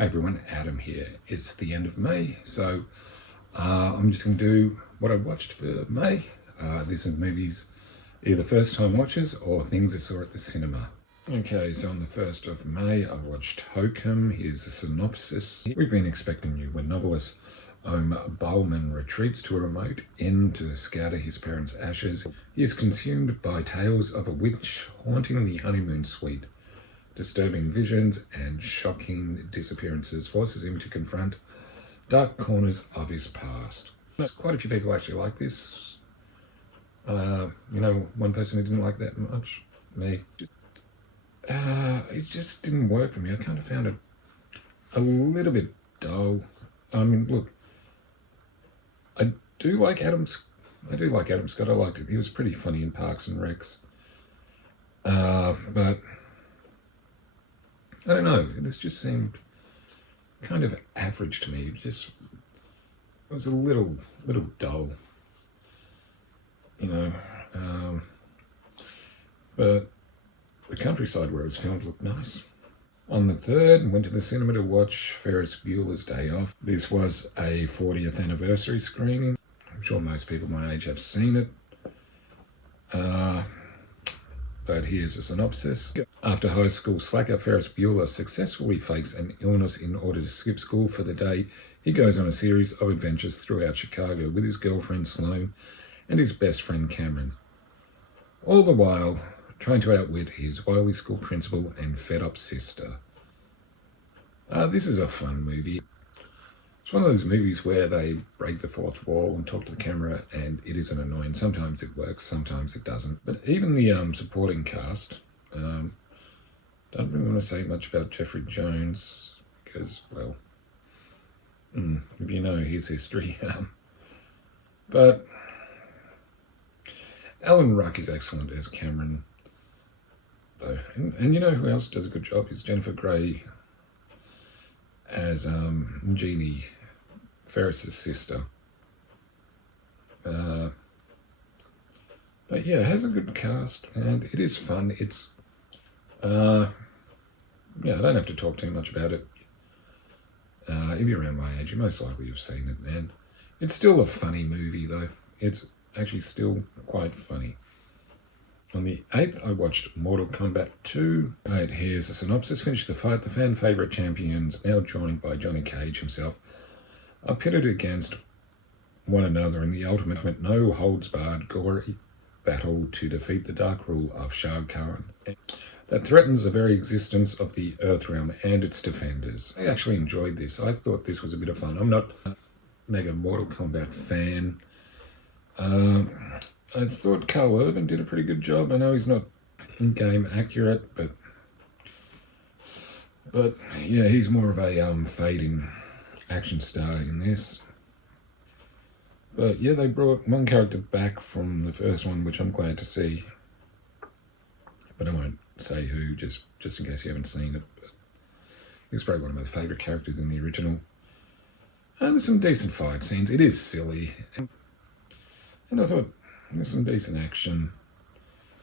Hi everyone, Adam here. It's the end of May, so I'm just going to do what I watched for May. These are movies, either first time watches or things I saw at the cinema. Okay, so on the 1st of May I watched Hokum. Here's a synopsis. We've been expecting you when novelist Om Bowman retreats to a remote inn to scatter his parents' ashes. He is consumed by tales of a witch haunting the honeymoon suite. Disturbing visions and shocking disappearances forces him to confront dark corners of his past. Quite a few people actually like this. One person who didn't like that much, me. It just didn't work for me. I kind of found it a little bit dull. I mean, look, I do like Adam Scott. I liked it. He was pretty funny in Parks and Recs. But I don't know, this just seemed kind of average to me. It was a little dull, but the countryside where it was filmed looked nice. On the 3rd, went to the cinema to watch Ferris Bueller's Day Off. This was a 40th anniversary screening. I'm sure most people my age have seen it. But here's a synopsis. After high school slacker Ferris Bueller successfully fakes an illness in order to skip school for the day, he goes on a series of adventures throughout Chicago with his girlfriend Sloane and his best friend Cameron. All the while, trying to outwit his wily school principal and fed-up sister. This is a fun movie. It's one of those movies where they break the fourth wall and talk to the camera, and it isn't annoying. Sometimes it works, sometimes it doesn't. But even the supporting cast, don't really want to say much about Jeffrey Jones because, well, if you know his history. But Alan Ruck is excellent as Cameron, though. And you know who else does a good job is Jennifer Grey as Jeannie, Ferris's sister. But yeah, it has a good cast and it is fun. It's I don't have to talk too much about it. If you're around my age, you most likely have seen it, and it's still a funny movie though. It's actually still quite funny. On the 8th, I watched Mortal Kombat 2. Right, here's a synopsis. Finished the fight. The fan favourite champions, now joined by Johnny Cage himself, are pitted against one another in the ultimate no-holds-barred gory battle to defeat the dark rule of Shao Kahn that threatens the very existence of the Earthrealm and its defenders. I actually enjoyed this. I thought this was a bit of fun. I'm not a mega Mortal Kombat fan. I thought Carl Urban did a pretty good job. I know he's not in-game accurate, but yeah, he's more of a fading action star in this. But yeah, they brought one character back from the first one, which I'm glad to see. But I won't say who, just in case you haven't seen it. But he's probably one of my favourite characters in the original. There's some decent fight scenes. It is silly, and I thought there's some decent action,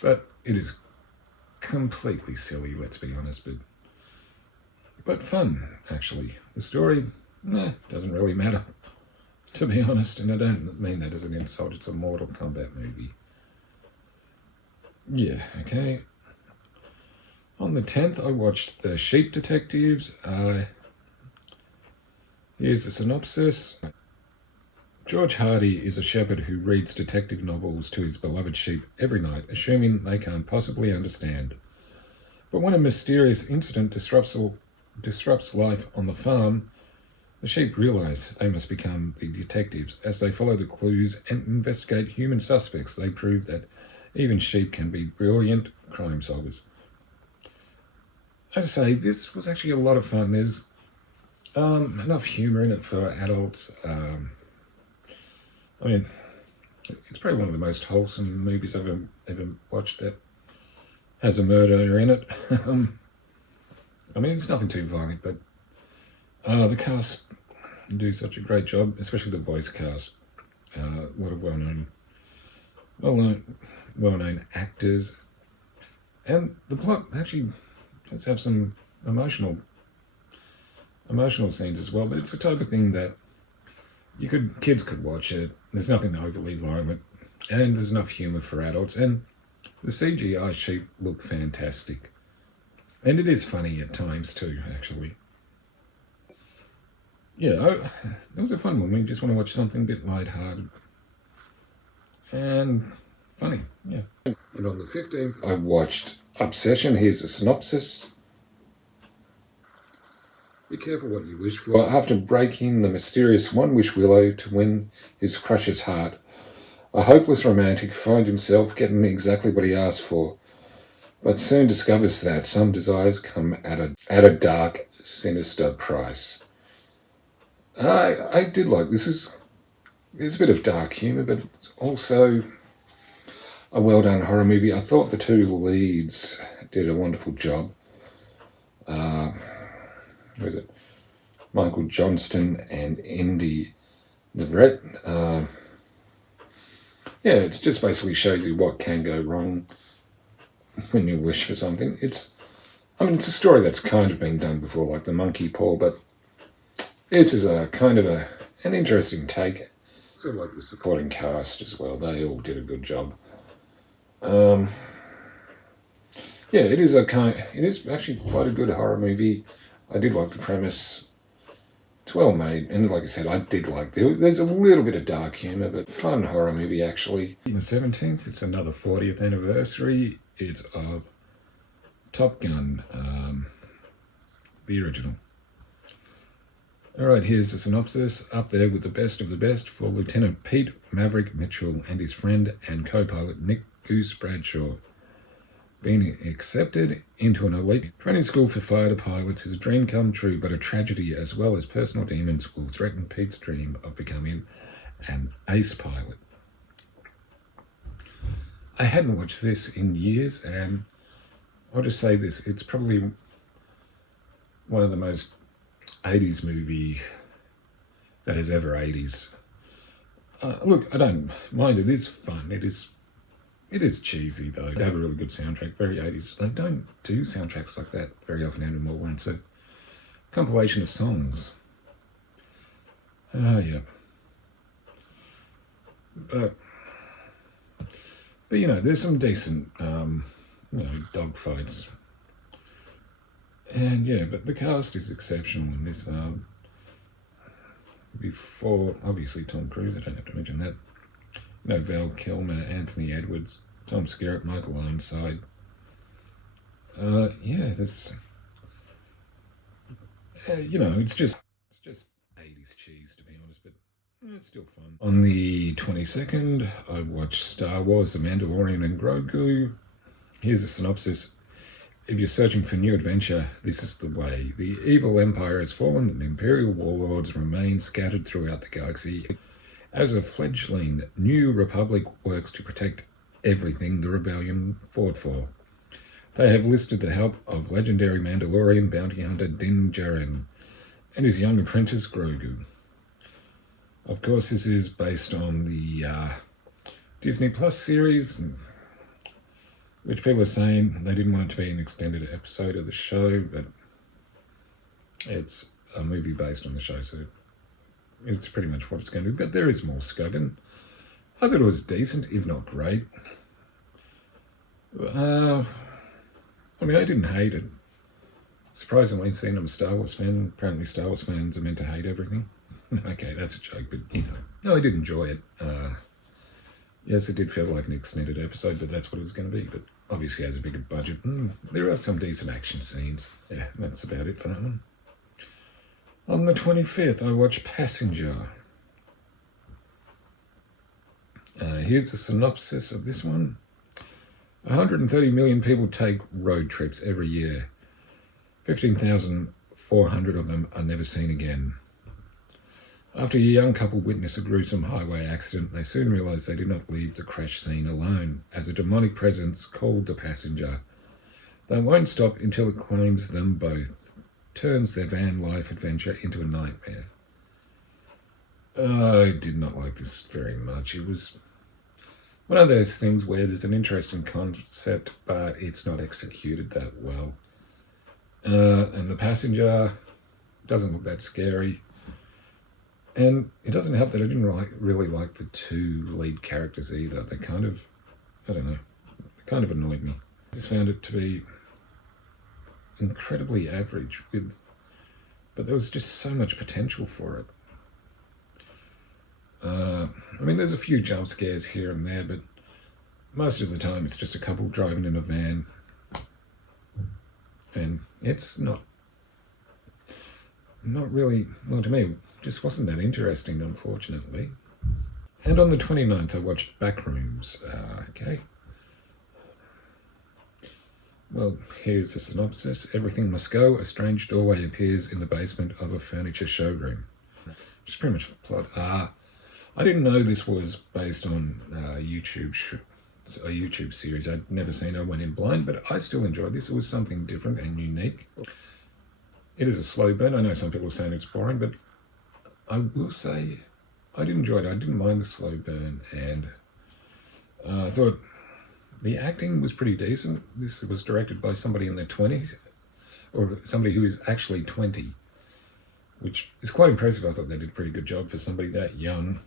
but it is completely silly, let's be honest, but fun, actually. The story, doesn't really matter, to be honest, and I don't mean that as an insult. It's a Mortal Kombat movie. Yeah, okay. On the 10th, I watched The Sheep Detectives. Here's the synopsis. George Hardy is a shepherd who reads detective novels to his beloved sheep every night, assuming they can't possibly understand. But when a mysterious incident disrupts life on the farm, the sheep realize they must become the detectives. As they follow the clues and investigate human suspects, they prove that even sheep can be brilliant crime solvers. I have to say, this was actually a lot of fun. There's enough humour in it for adults. I mean, it's probably one of the most wholesome movies I've ever watched that has a murder in it. I mean, it's nothing too violent, but the cast do such a great job, especially the voice cast. A lot of well-known actors, and the plot actually does have some emotional emotional scenes as well, but it's the type of thing that kids could watch it. There's nothing overly violent, and there's enough humour for adults, and the CGI sheep look fantastic. And it is funny at times too, actually. Yeah, it was a fun one. We just want to watch something a bit light-hearted and funny, yeah. And on the 15th, I watched Obsession. Here's a synopsis. Be careful what you wish for. After breaking the mysterious one-wish willow to win his crush's heart, a hopeless romantic finds himself getting exactly what he asked for, but soon discovers that some desires come at a dark, sinister price. I did like this. There's a bit of dark humour, but it's also a well-done horror movie. I thought the two leads did a wonderful job. Who is it? Michael Johnston and Andy Navarrete. Yeah, it just basically shows you what can go wrong when you wish for something. It's a story that's kind of been done before, like The Monkey Paw, but this is a kind of an interesting take. Sort of like the supporting cast as well. They all did a good job. Yeah, it is actually quite a good horror movie. I did like the premise. It's well made, and like I said, I did like there's a little bit of dark humour, but fun horror movie actually. On the 17th, it's another 40th anniversary. It's of Top Gun, the original. Alright, here's the synopsis. Up there with the best of the best for Lieutenant Pete Maverick Mitchell and his friend and co-pilot Nick Goose Bradshaw. Being accepted into an elite training school for fighter pilots is a dream come true, but a tragedy as well as personal demons will threaten Pete's dream of becoming an ace pilot. I hadn't watched this in years, and I'll just say this, it's probably one of the most 80s movie that has ever 80s. Look, I don't mind, it is fun, it is cheesy though. They have a really good soundtrack, very 80s. They don't do soundtracks like that very often anymore when it's a compilation of songs. Yeah. But you know, there's some decent, dog fights. And yeah, but the cast is exceptional in this. Before, obviously, Tom Cruise, I don't have to mention that. Val Kilmer, Anthony Edwards, Tom Skerritt, Michael Ironside. There's, it's just 80s cheese, to be honest, but it's still fun. On the 22nd, I watched Star Wars, The Mandalorian and Grogu. Here's a synopsis. If you're searching for new adventure, this is the way. The evil empire has fallen and imperial warlords remain scattered throughout the galaxy. As a fledgling New Republic works to protect everything the rebellion fought for. They have listed the help of legendary Mandalorian bounty hunter Din Djarin and his young apprentice Grogu. Of course, this is based on the Disney Plus series, which people are saying they didn't want it to be an extended episode of the show, but it's a movie based on the show, so it's pretty much what it's going to be. But there is more scope, and I thought it was decent, if not great. I didn't hate it. Surprisingly, seeing I'm a Star Wars fan, apparently Star Wars fans are meant to hate everything. Okay, that's a joke, but no, I did enjoy it. Yes, it did feel like an extended episode, but that's what it was going to be. But obviously has a bigger budget. There are some decent action scenes. Yeah, that's about it for that one. On the 25th, I watched Passenger. Here's a synopsis of this one. 130 million people take road trips every year. 15,400 of them are never seen again. After a young couple witness a gruesome highway accident, they soon realize they did not leave the crash scene alone, as a demonic presence called the Passenger. They won't stop until it claims them both, turns their van life adventure into a nightmare. I did not like this very much. It was one of those things where there's an interesting concept, but it's not executed that well. And the Passenger, doesn't look that scary. And it doesn't help that I didn't really like the two lead characters either. They kind of, I don't know, kind of annoyed me. I just found it to be incredibly average, but there was just so much potential for it. I mean, there's a few jump scares here and there, but most of the time it's just a couple driving in a van, and it's not really, well, to me, just wasn't that interesting, unfortunately. And on the 29th, I watched Backrooms. Okay. Well, here's the synopsis. Everything must go. A strange doorway appears in the basement of a furniture showroom. Just pretty much the plot. I didn't know this was based on a YouTube series. I'd never seen. I went in blind, but I still enjoyed this. It was something different and unique. It is a slow burn. I know some people are saying it's boring, but I will say I did enjoy it. I didn't mind the slow burn, and I thought the acting was pretty decent. This was directed by somebody in their 20s, or somebody who is actually 20, which is quite impressive. I thought they did a pretty good job for somebody that young.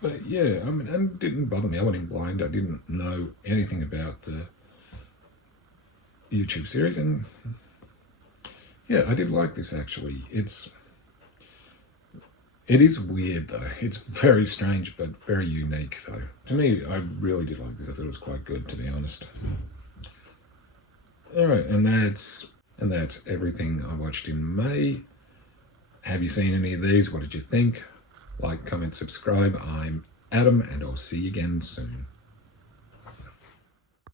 But yeah, I mean, it didn't bother me. I went in blind. I didn't know anything about the YouTube series, and yeah, I did like this actually. It is weird though. It's very strange, but very unique though. To me, I really did like this. I thought it was quite good, to be honest. All right, and that's everything I watched in May. Have you seen any of these? What did you think? Like, comment, subscribe. I'm Adam, and I'll see you again soon.